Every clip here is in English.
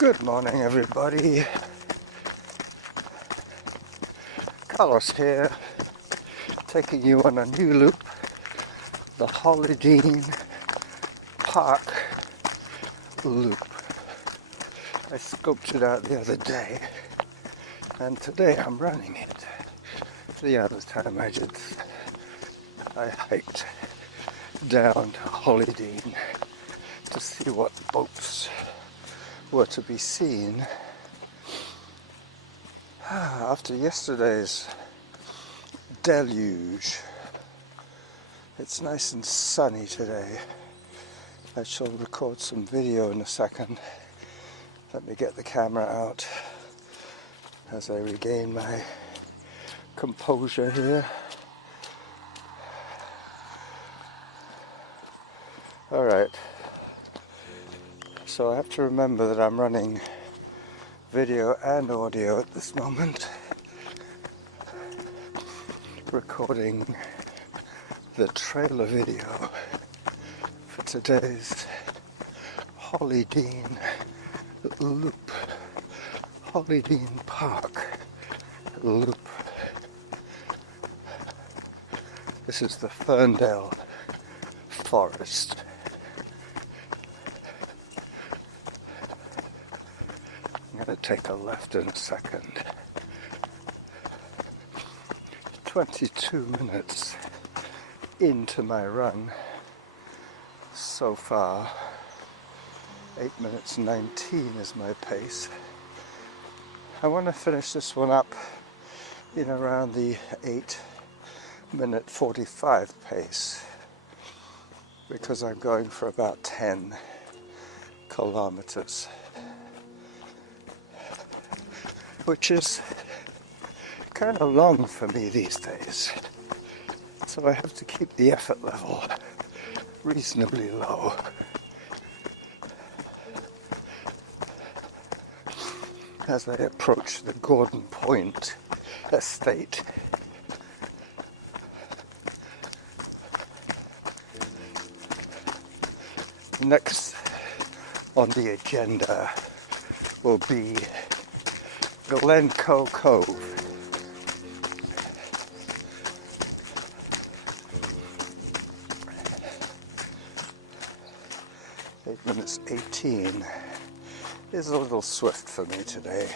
Good morning, everybody. Carlos here, taking you on a new loop, the Hollydene Park loop. I scoped it out the other day, and today I'm running it. The other time I hiked down to Hollydene to see what boats were to be seen. After yesterday's deluge, it's nice and sunny today. I shall record some video in a second. Let me get the camera out as I regain my composure here. Alright, so I have to remember that I'm running video and audio at this moment, recording the trailer video for today's Hollydene Loop, Hollydene Park Loop. This is the Ferndale Forest. I'm going to take a left in a second. 22 minutes into my run so far. 8 minutes 19 is my pace. I want to finish this one up in around the 8-minute 45 pace, because I'm going for about 10 kilometers, which is kind of long for me these days. So I have to keep the effort level reasonably low. As I approach the Gordon Point estate. Next on the agenda will be Glencoe Cove. Eight minutes 18 is a little swift for me today.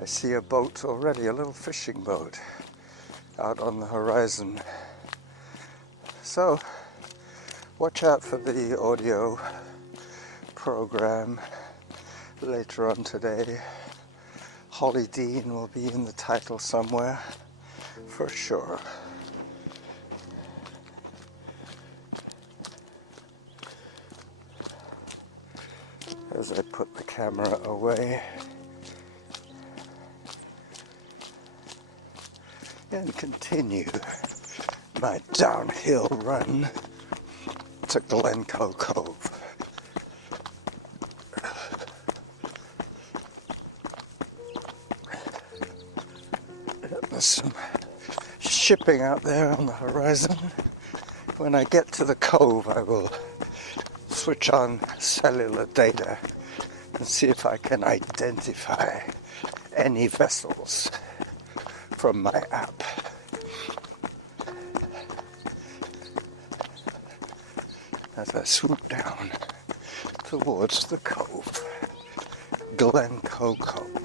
I see a boat already, a little fishing boat out on the horizon. So watch out for the audio program later on today. Hollydene will be in the title somewhere for sure. As I put the camera away and continue my downhill run to Glencoe Cove. There's some shipping out there on the horizon. When I get to the cove, I will switch on cellular data and see if I can identify any vessels from my app. As I swoop down towards the cove, Glencoe Cove.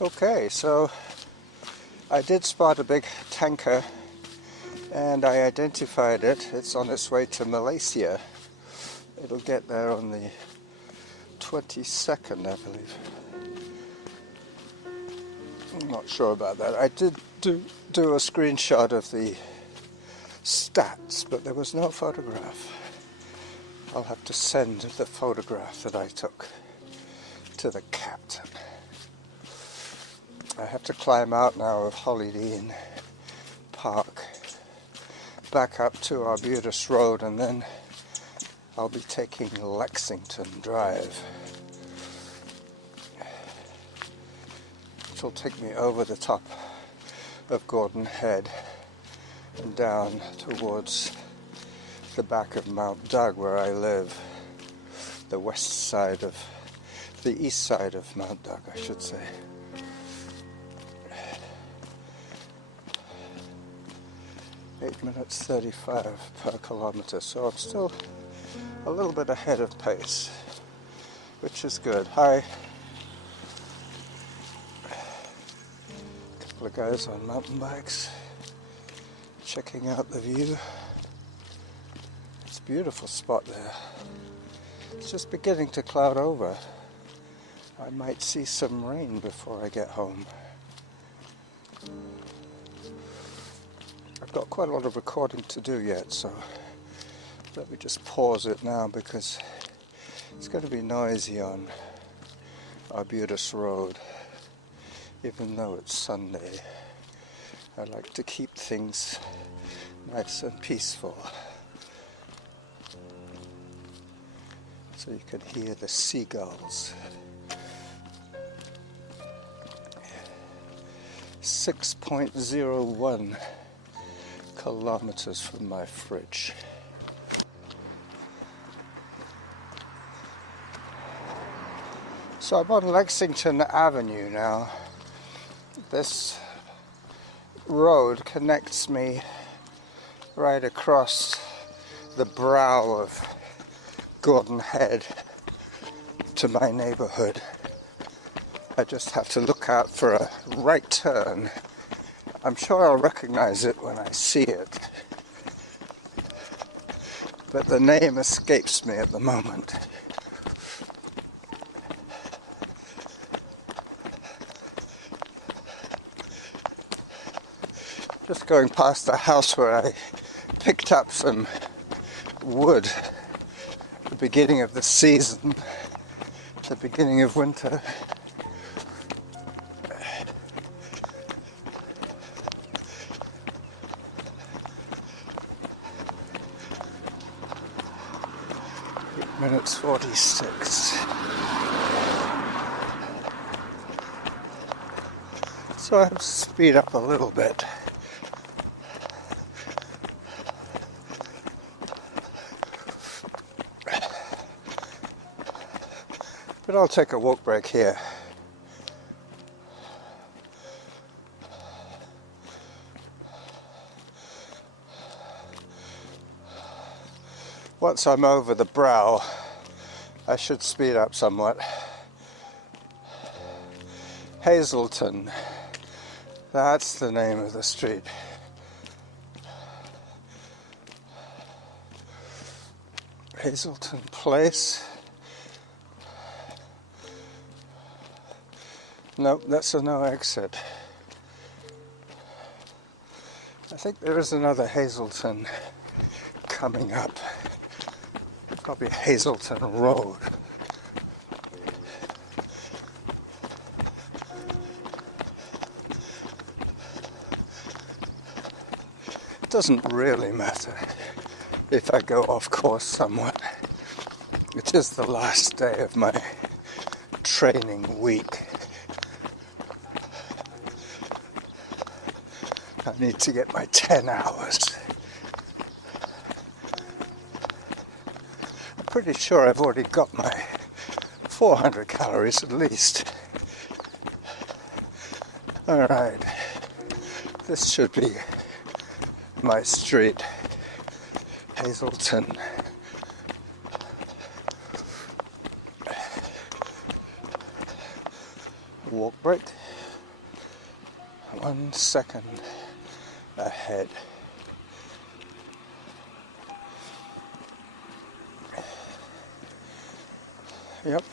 Okay, so I did spot a big tanker and I identified it. It's on its way to Malaysia. It'll get there on the 22nd, I believe. I'm not sure about that. I did do a screenshot of the stats, but there was no photograph. I'll have to send the photograph that I took to the captain. I have to climb out now of Hollydene Park, back up to Arbutus Road, and then I'll be taking Lexington Drive, which will take me over the top of Gordon Head and down towards the back of Mount Doug where I live, the east side of Mount Doug, I should say. Eight minutes 35 per kilometre, so I'm still a little bit ahead of pace, which is good. Hi. A couple of guys on mountain bikes checking out the view. It's a beautiful spot there. It's just beginning to cloud over. I might see some rain before I get home. I've got quite a lot of recording to do yet, so let me just pause it now because it's going to be noisy on Arbutus Road. Even though it's Sunday, I like to keep things nice and peaceful so you can hear the seagulls. 6.01 kilometers from my fridge. So I'm on Lexington Avenue now. This road connects me right across the brow of Gordon Head to my neighborhood. I just have to look out for a right turn. I'm sure I'll recognize it when I see it, but the name escapes me at the moment. Just going past a house where I picked up some wood at the beginning of the season, the beginning of winter. Minutes 46. So I have to speed up a little bit. But I'll take a walk break here. Once I'm over the brow, I should speed up somewhat. Hazleton, that's the name of the street. Hazleton Place. Nope, that's a no exit. I think there is another Hazleton coming up. Probably Hazleton Road. It doesn't really matter if I go off course somewhat. It is the last day of my training week. I need to get my 10 hours. I'm pretty sure I've already got my 400 calories at least. Alright, this should be my street, Hazleton. Walk break. 1 second ahead. Yep,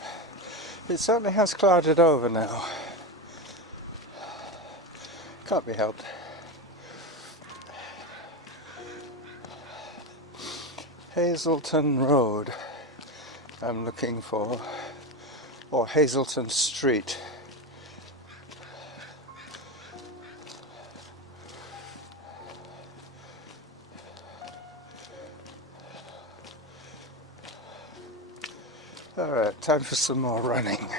it certainly has clouded over now. Can't be helped. Hazleton Road I'm looking for, or Hazleton Street. Alright, time for some more running.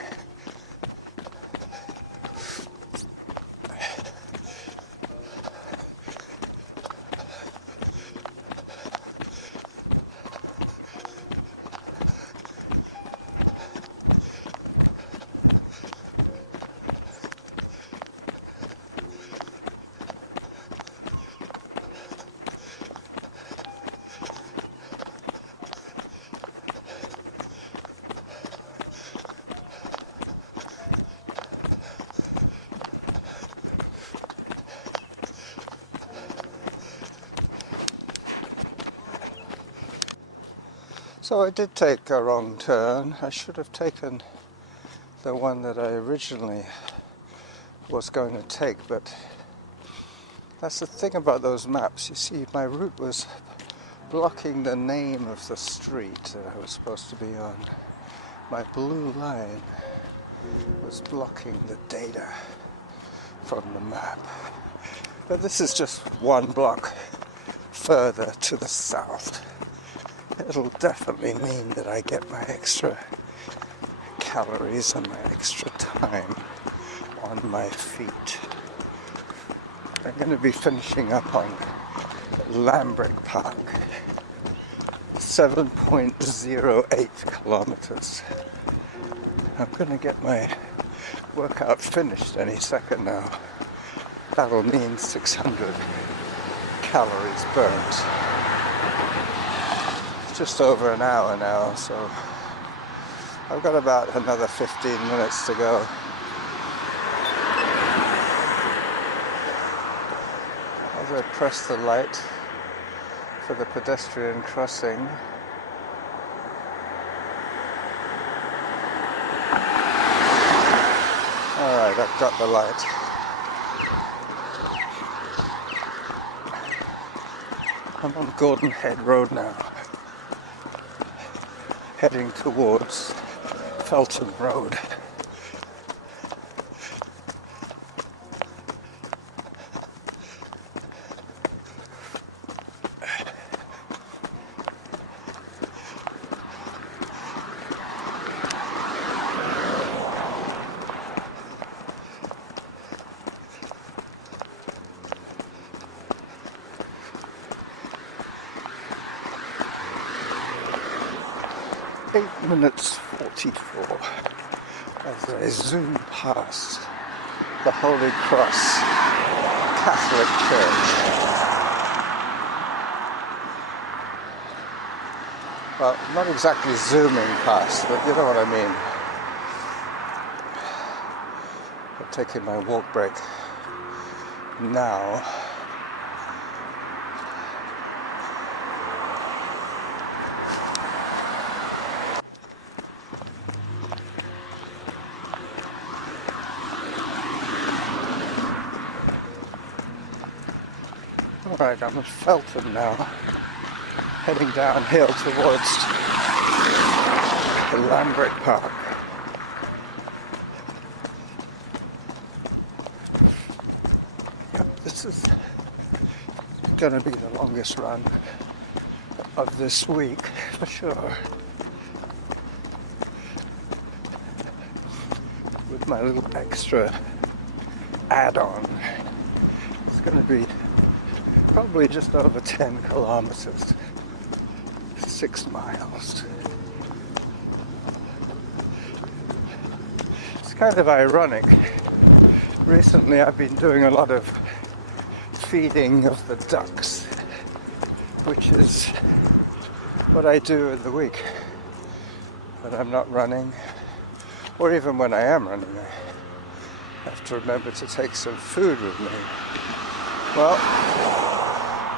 So I did take a wrong turn. I should have taken the one that I originally was going to take, but that's the thing about those maps. You see, my route was blocking the name of the street that I was supposed to be on. My blue line was blocking the data from the map. But this is just one block further to the south. It'll definitely mean that I get my extra calories and my extra time on my feet. I'm going to be finishing up on Glencoe Park, 7.08 kilometers. I'm going to get my workout finished any second now. That'll mean 600 calories burnt. Just over an hour now, so I've got about another 15 minutes to go. As I press the light for the pedestrian crossing, alright, I've got the light. I'm on Golden Head Road now, heading towards Felton Road. Minutes 44 as I zoom past the Holy Cross Catholic Church. Well, not exactly zooming past, but you know what I mean. I'm taking my walk break now. Alright, I'm at Felton now, heading downhill towards Glencoe Park. Yep, this is going to be the longest run of this week, for sure. With my little extra add-on, it's going to be probably just over 10 kilometers, 6 miles. It's kind of ironic. Recently I've been doing a lot of feeding of the ducks, which is what I do in the week when I'm not running, or even when I am running. I have to remember to take some food with me. Well,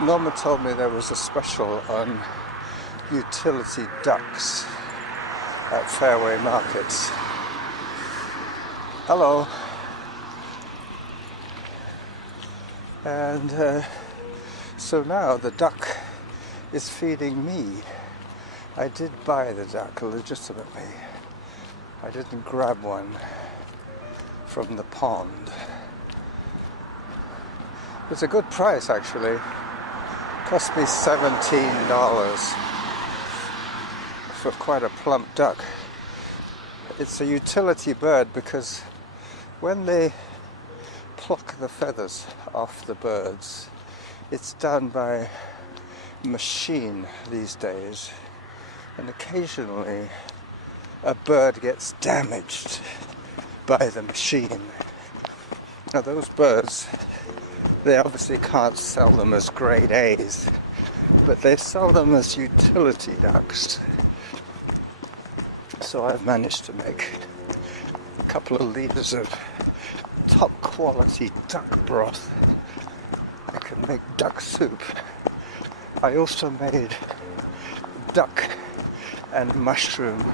Norma told me there was a special on utility ducks at Fairway Markets. Hello. And so now the duck is feeding me. I did buy the duck legitimately. I didn't grab one from the pond. It's a good price actually. Cost me $17 for quite a plump duck. it's a utility bird because when they pluck the feathers off the birds, it's done by machine these days, and occasionally a bird gets damaged by the machine. Now those birds, they obviously can't sell them as grade A's, but they sell them as utility ducks. So I've managed to make a couple of litres of top quality duck broth. I can make duck soup. I also made duck and mushroom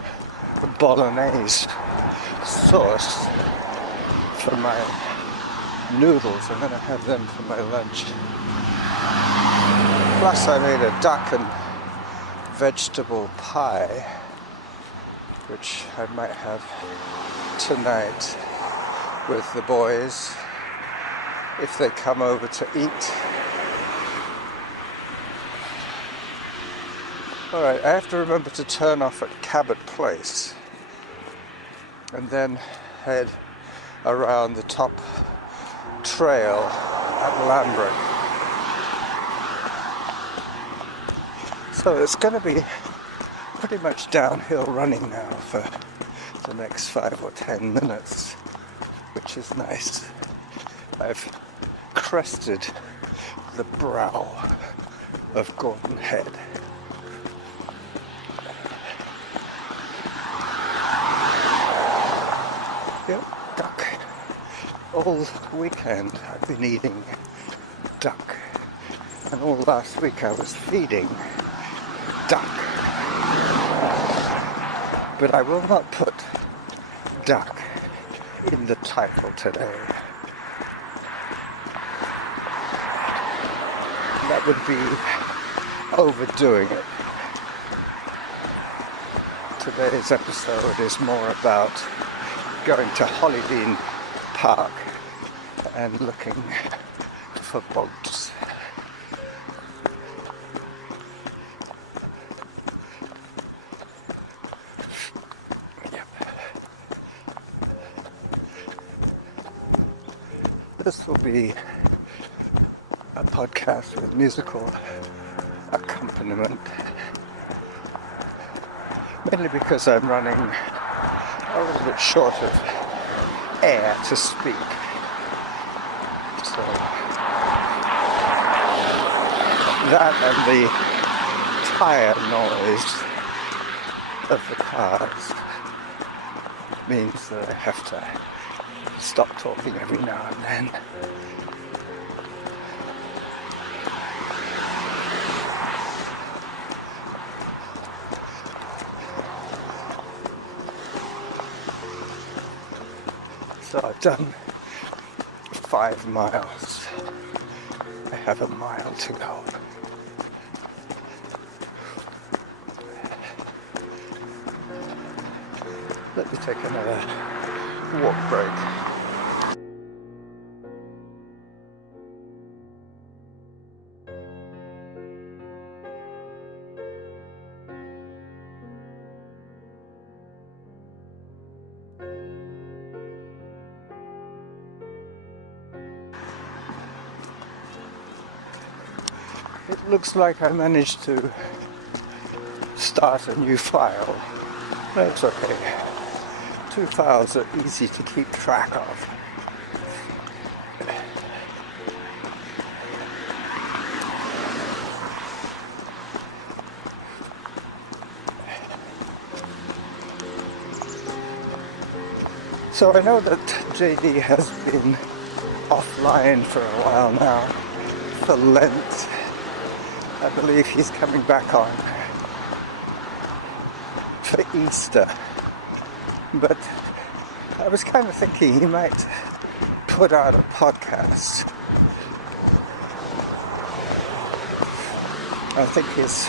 bolognese sauce for my noodles. I'm going to have them for my lunch. Plus I made a duck and vegetable pie, which I might have tonight with the boys if they come over to eat. Alright, I have to remember to turn off at Cabot Place and then head around the top trail at Lambert. So it's going to be pretty much downhill running now for the next 5 or 10 minutes, which is nice. I've crested the brow of Gordon Head. Yep, duck. All weekend I've been eating duck, and all last week I was feeding duck. But I will not put duck in the title today. That would be overdoing it. Today's episode is more about going to Hollydene Park and looking for boats. Yep. This will be a podcast with musical accompaniment, mainly because I'm running a little bit short of air to speak. So that and the tire noise of the cars means that I have to stop talking every now and then. So I've done 5 miles. I have a mile to go. Let me take another walk break. It looks like I managed to start a new file. That's okay. 2 files are easy to keep track of. So I know that JD has been offline for a while now, for Lent. I believe he's coming back on for Easter. But I was kind of thinking he might put out a podcast. I think his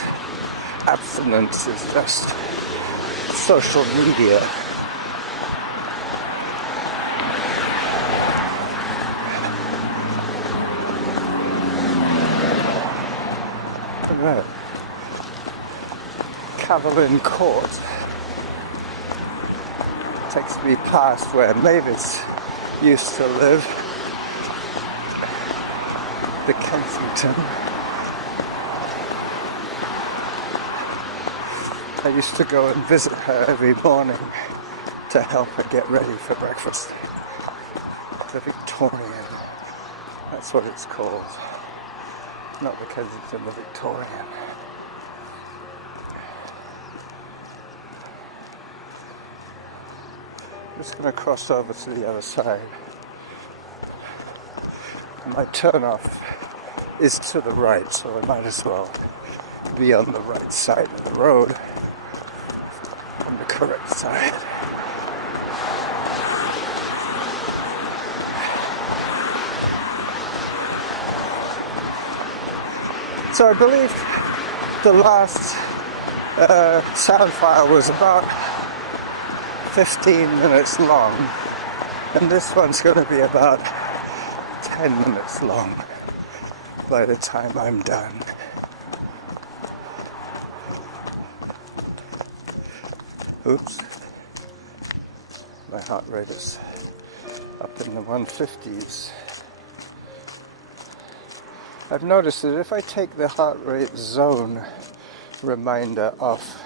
abstinence is just social media. Right. Cavalier Court. takes me past where Mavis used to live, the Kensington. I used to go and visit her every morning to help her get ready for breakfast. The Victorian, that's what it's called. Not the Kensington, the Victorian. I'm just going to cross over to the other side. My turn off is to the right, so I might as well be on the right side of the road, on the correct side. So I believe the last sound file was about 15 minutes long, and this one's going to be about 10 minutes long by the time I'm done. Oops, my heart rate is up in the 150s. I've noticed that if I take the heart rate zone reminder off,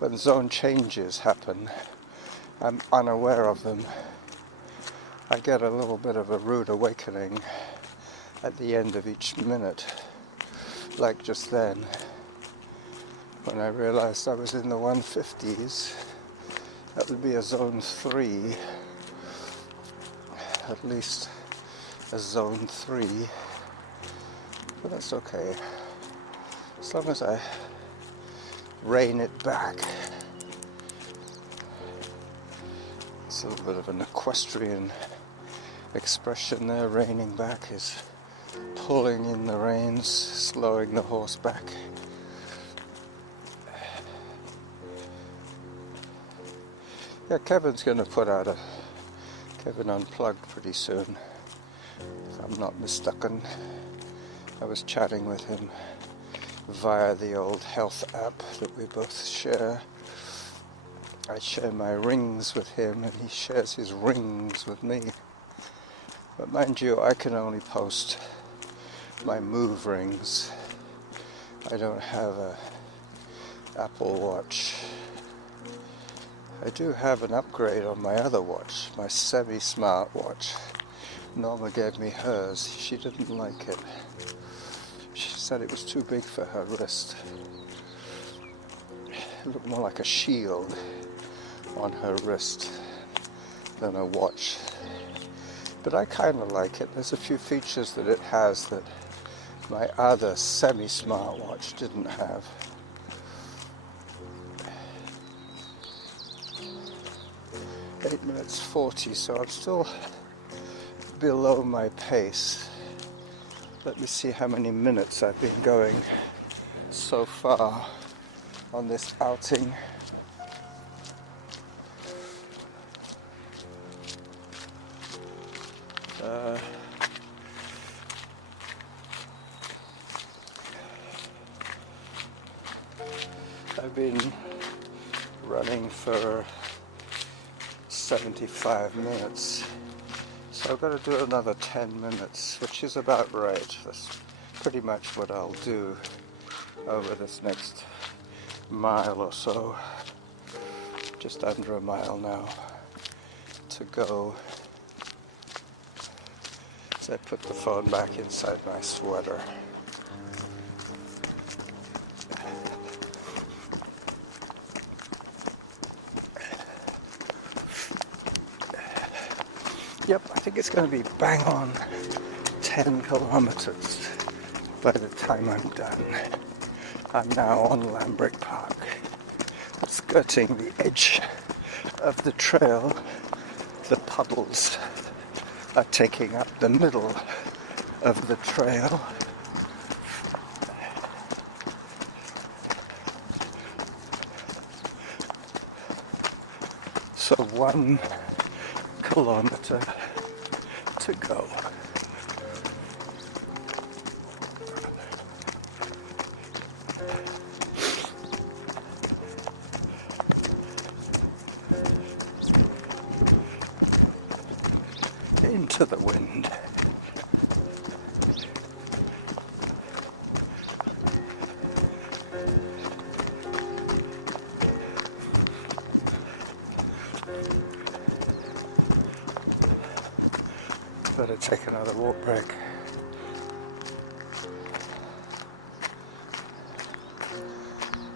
when zone changes happen, I'm unaware of them. I get a little bit of a rude awakening at the end of each minute, like just then, when I realized I was in the 150s. That would be a zone 3, at least a zone 3. But that's okay, as long as I rein it back. It's a little bit of an equestrian expression there. Reining back is pulling in the reins, slowing the horse back. Yeah, Kevin's going to put out a Kevin Unplugged pretty soon, if I'm not mistaken. I was chatting with him via the old health app that we both share. I share my rings with him and he shares his rings with me. But mind you, I can only post my move rings. I don't have a Apple Watch. I do have an upgrade on my other watch, my semi-smart watch. Norma gave me hers. She didn't like it. She said it was too big for her wrist. It looked more like a shield on her wrist than a watch. But I kind of like it. There's a few features that it has that my other semi-smart watch didn't have. Eight minutes 40, so I'm still below my pace. Let me see how many minutes I've been going so far on this outing. I've been running for 75 minutes. So I've got to do another 10 minutes, which is about right. That's pretty much what I'll do over this next mile or so. Just under a mile now to go. So I put the phone back inside my sweater. Yep, I think it's going to be bang on 10 kilometers by the time I'm done. I'm now on Hollydene Park, skirting the edge of the trail. The puddles are taking up the middle of the trail. So 1 kilometer to go. to the wind. Better take another walk break.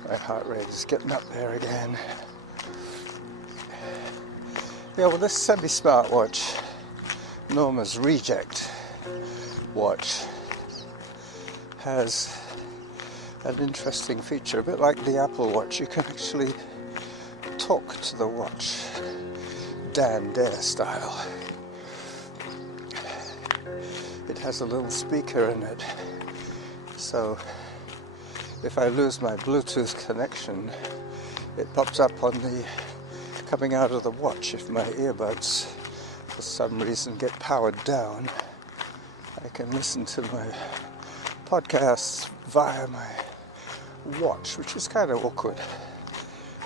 My heart rate is getting up there again. Yeah, well, this semi-smartwatch, Norma's Reject watch, has an interesting feature. A bit like the Apple Watch, you can actually talk to the watch, Dan Dare style. It has a little speaker in it, so if I lose my Bluetooth connection, it pops up on the coming out of the watch. If my earbuds for some reason get powered down, I can listen to my podcasts via my watch, which is kind of awkward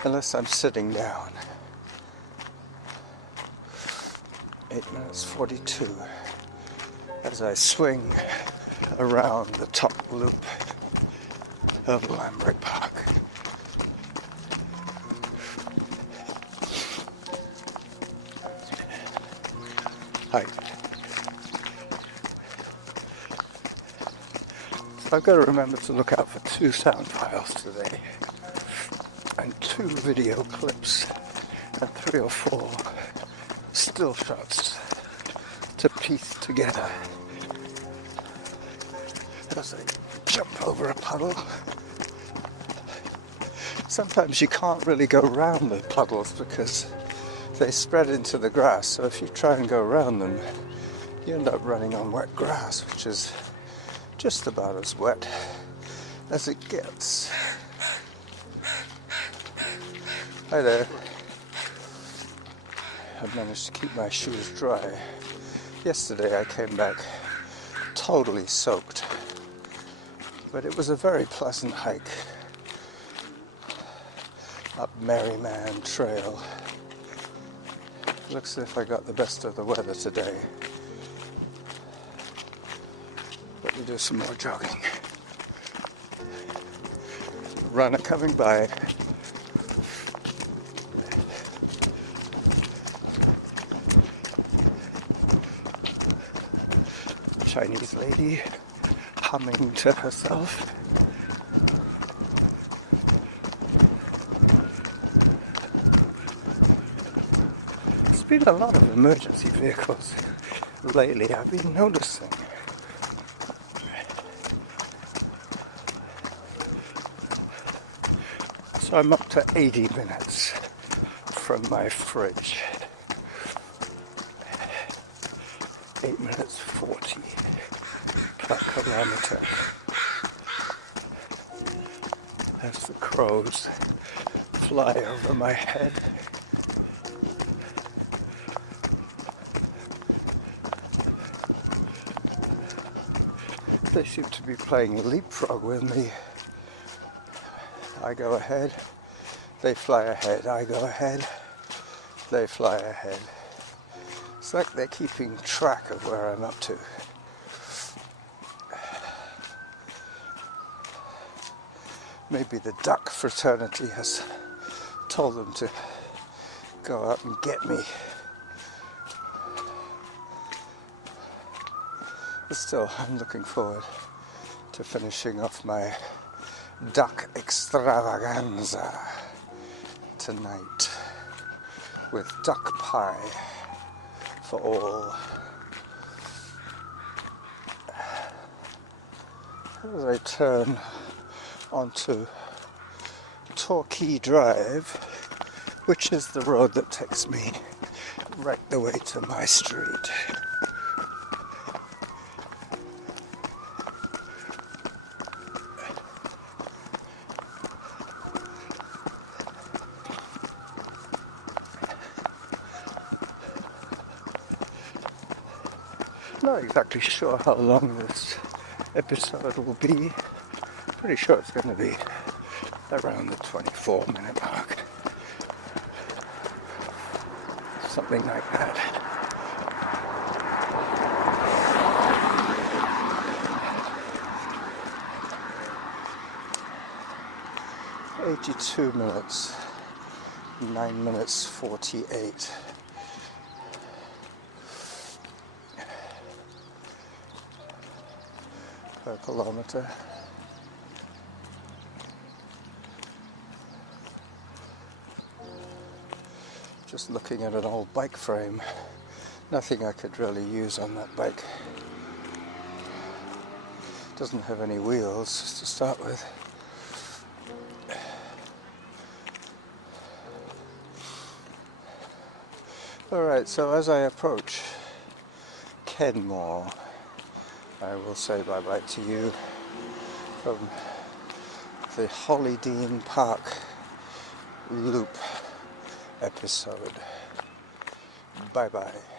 unless I'm sitting down. 8 minutes 42 as I swing around the top loop of Hollydene Park. Hi. So I've got to remember to look out for 2 sound files today, and 2 video clips, and 3 or 4 still shots to piece together as I jump over a puddle. Sometimes you can't really go around the puddles because they spread into the grass, so if you try and go around them, you end up running on wet grass, which is just about as wet as it gets. Hi there. I've managed to keep my shoes dry. Yesterday I came back totally soaked, but it was a very pleasant hike up Merryman Trail. Looks as if I got the best of the weather today. Let me do some more jogging. Runner coming by. Chinese lady humming to herself. There's been a lot of emergency vehicles lately, I've been noticing. So I'm up to 80 minutes from my fridge. 8 minutes 40 per kilometre. As the crows fly over my head. They seem to be playing leapfrog with me. I go ahead, they fly ahead. I go ahead, they fly ahead. It's like they're keeping track of where I'm up to. Maybe the duck fraternity has told them to go out and get me. But still, I'm looking forward to finishing off my duck extravaganza tonight with duck pie for all. As I turn onto Torquay Drive, which is the road that takes me right the way to my street. Not exactly sure how long this episode will be. Pretty sure it's going to be around the 24-minute mark. Something like that. 82 minutes, 9 minutes 48. Per kilometre. Just looking at an old bike frame. Nothing I could really use on that bike. Doesn't have any wheels to start with. Alright, so as I approach Kenmore, I will say bye-bye to you from the Hollydene Park Loop episode. Bye-bye.